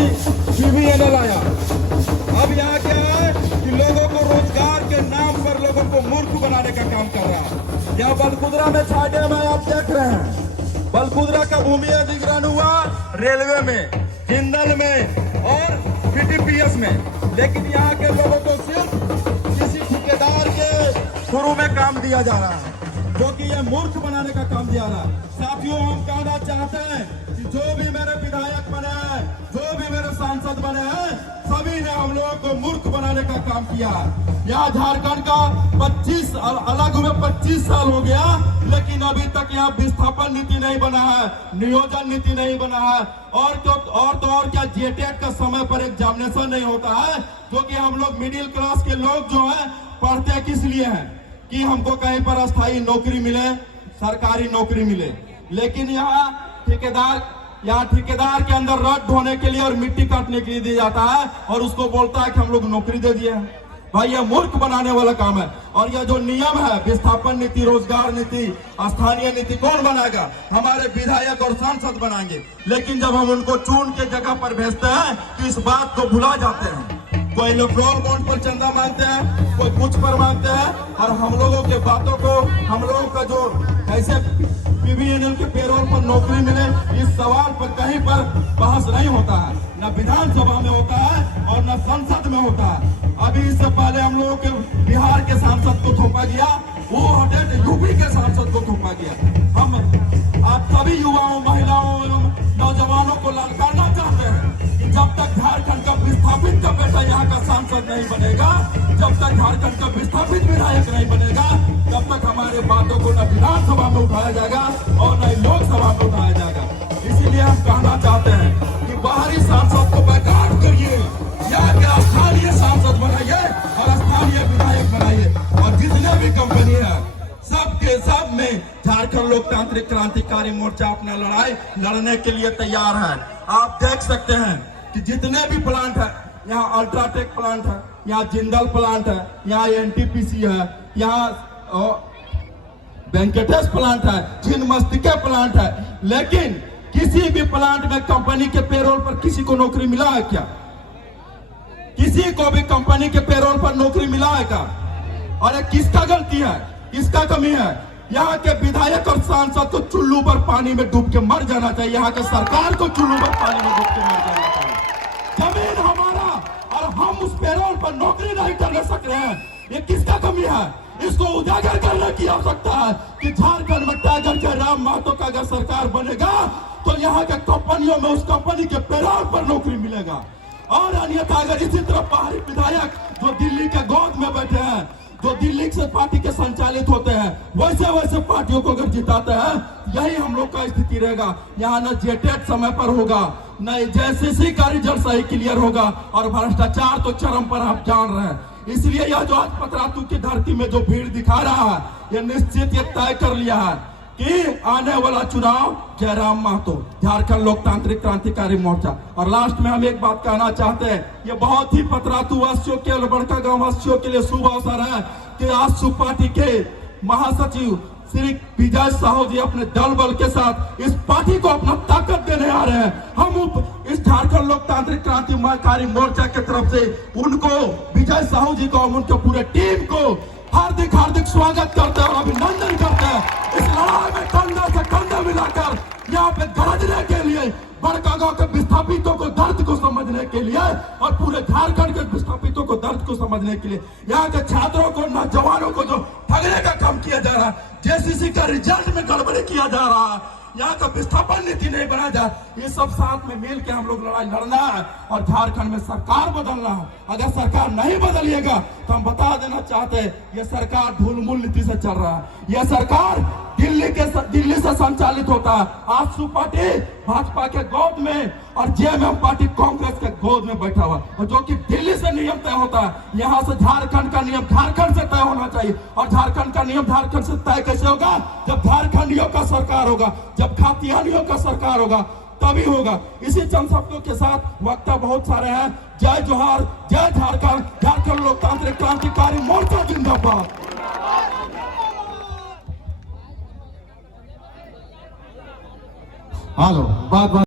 PBNL आया। अब यहाँ क्या है कि लोगों को रोजगार के नाम पर लोगों को मूर्ख बनाने का काम कर रहा है। यहाँ बलकुदरा में छाटे में आप देख रहे हैं, बलकुदरा का भूमि अधिग्रहण हुआ रेलवे में, जिंदल में और PTPS में, लेकिन यहाँ के लोगों को सिर्फ किसी ठेकेदार के शुरू में काम दिया जा रहा है, जो कि ये मूर्ख बनाने का काम दिया रहा है। साथियों, हम कहना चाहते हैं कि जो भी मेरे विधायक बने हैं, जो भी मेरे सांसद बने हैं, सभी ने हम लोगों को मूर्ख बनाने का काम किया है। यहाँ झारखंड का 25 अलग हुए 25 साल हो गया, लेकिन अभी तक यहाँ विस्थापन नीति नहीं बना है, नियोजन नीति नहीं बना है, और क्या जेटेट का समय पर एग्जामिनेशन नहीं होता है, जो कि हम लोग मिडिल क्लास के लोग जो है पढ़ते किस लिए हैं कि हमको कहीं पर अस्थायी नौकरी मिले, सरकारी नौकरी मिले। लेकिन यहाँ ठेकेदार के अंदर रट ढोने के लिए और मिट्टी काटने के लिए दिया जाता है, और उसको बोलता है कि हम लोग नौकरी दे दिए हैं। भाई, ये मूर्ख बनाने वाला काम है। और यह जो नियम है, विस्थापन नीति, रोजगार नीति, स्थानीय नीति, कौन बनाएगा? हमारे विधायक और सांसद बनाएंगे। लेकिन जब हम उनको चुन के जगह पर भेजते हैं तो इस बात को भुला जाते हैं। कोई इलेक्ट्रॉल बॉन्ड पर चंदा मांगते हैं, कोई कुछ पर मांगते हैं, और हम लोगों के बातों को, हम लोगों का जो कैसे PBNL के पेरोल पर नौकरी मिले, इस सवाल पर कहीं पर बहस नहीं होता है, न विधानसभा में होता है और न संसद में होता है। अभी इससे पहले हम लोगों के बिहार के सांसद को थोपा गया, वो हटे यूपी के सांसद को थोपा गया। हम आज सभी युवाओं, महिलाओं एवं नौजवानों को ललकारना चाहते हैं कि जब तक झारखंड का विस्थापित का बेटा यहाँ का सांसद नहीं बनेगा, जब तक झारखंड का विस्थापित विधायक नहीं बनेगा, तब तक हमारे बातों को न विधानसभा में उठाया जाएगा और न लोकसभा में उठाया जाएगा। इसीलिए हम कहना चाहते हैं कि बाहरी सांसद को बैकाट करिए, यहाँ के स्थानीय सांसद बनाइए और स्थानीय विधायक बनाइए। और जितने भी कंपनी है, सबके सब में झारखंड लोकतांत्रिक क्रांतिकारी मोर्चा अपना लड़ाई लड़ने के लिए तैयार है। आप देख सकते हैं कि जितने भी प्लांट है, यहाँ अल्ट्राटेक प्लांट है, यहाँ जिंदल प्लांट है, यहाँ NTPC है, यहाँ वेंकटेश प्लांट है, छिन्नमस्तिके प्लांट है, लेकिन किसी भी प्लांट में कंपनी के पेरोल पर किसी को नौकरी मिला है क्या? किसी को भी कंपनी के पेरोल पर नौकरी मिला है क्या? और ये किसका गलती है, किसका कमी है? यहाँ के विधायक और सांसद को चुल्लू पर पानी में डूब के मर जाना चाहिए। यहाँ के सरकार को चुल्लू पर पानी में डूब के मर जाना चाहिए। जमीन हमारा और हम उस पेरोल पर नौकरी नहीं करने सक रहे हैं, ये किसका कमी है? इसको उजागर करने की आवश्यकता है कि झारखंड में टाइगर जयराम महतो का अगर सरकार बनेगा तो यहाँ के कंपनियों में उस कंपनी के पेरोल पर नौकरी मिलेगा। और अन्यथा अगर इसी तरह बाहरी विधायक जो दिल्ली के गोद में बैठे हैं, जो दिल्ली से पार्टी के संचालित होते हैं, वैसे वैसे पार्टियों को अगर जिताते हैं, यही हम लोग का स्थिति रहेगा। यहाँ न जेटेट समय पर होगा, न JCC का रिजल्ट सही क्लियर होगा, और भ्रष्टाचार तो चरम पर आप जान रहे हैं। इसलिए यह जो आज पतरातू की धरती में जो भीड़ दिखा रहा है, यह निश्चित ये तय कर लिया है कि आने वाला चुनाव जयराम महतो, झारखंड लोकतांत्रिक क्रांतिकारी मोर्चा। और लास्ट में हम एक बात कहना चाहते हैं, ये बहुत ही पतरातू वासियों के और बड़का गांव वासियों के लिए शुभ अवसर है कि आज सु पार्टी के महासचिव श्री विजय साहू जी अपने दल बल के साथ इस पार्टी को अपना ताकत देने आ रहे हैं। हम इस झारखंड लोकतांत्रिक क्रांतिकारी मोर्चा की तरफ से उनको, विजय साहू जी को, उनके पूरे टीम को हार्दिक हार्दिक स्वागत करते हैं और अभिनंदन करते हैं। इस लड़ाई में कंधा से कंधा मिलाकर यहाँ पे गरजने के लिए, बड़का गांव के विस्थापितों को दर्द को समझने के लिए और पूरे झारखंड के विस्थापितों को दर्द को समझने के लिए, यहाँ के छात्रों को, नौजवानों को जो ठगने का काम किया जा रहा है, JCC का रिजल्ट में गड़बड़ी किया जा रहा है, यहाँ का विस्थापन नीति नहीं बना जाए, ये सब साथ में मिल के हम लोग लड़ाई लड़ना है और झारखंड में सरकार बदलना है। अगर सरकार नहीं बदलिएगा तो हम बता देना चाहते हैं, ये सरकार ढुलमुल नीति से चल रहा है। यह सरकार दिल्ली से संचालित होता है। आजसू पार्टी भाजपा के गोद में और JMM पार्टी कांग्रेस के गोद में बैठा हुआ, और जो कि दिल्ली से नियम तय होता है, यहाँ से झारखंड का नियम झारखंड से तय होना चाहिए। और झारखंड का नियम झारखंड से तय कैसे होगा? जब झारखंडियों का सरकार होगा, जब खातियानियों का सरकार होगा, तभी होगा। इसी चंद शब्दों के साथ वक्ता बहुत सारे हैं। जय जोहार, जय झारखंड, झारखंड लोकतांत्रिक क्रांतिकारी मोर्चा जिंदाबाद। हेलो, बात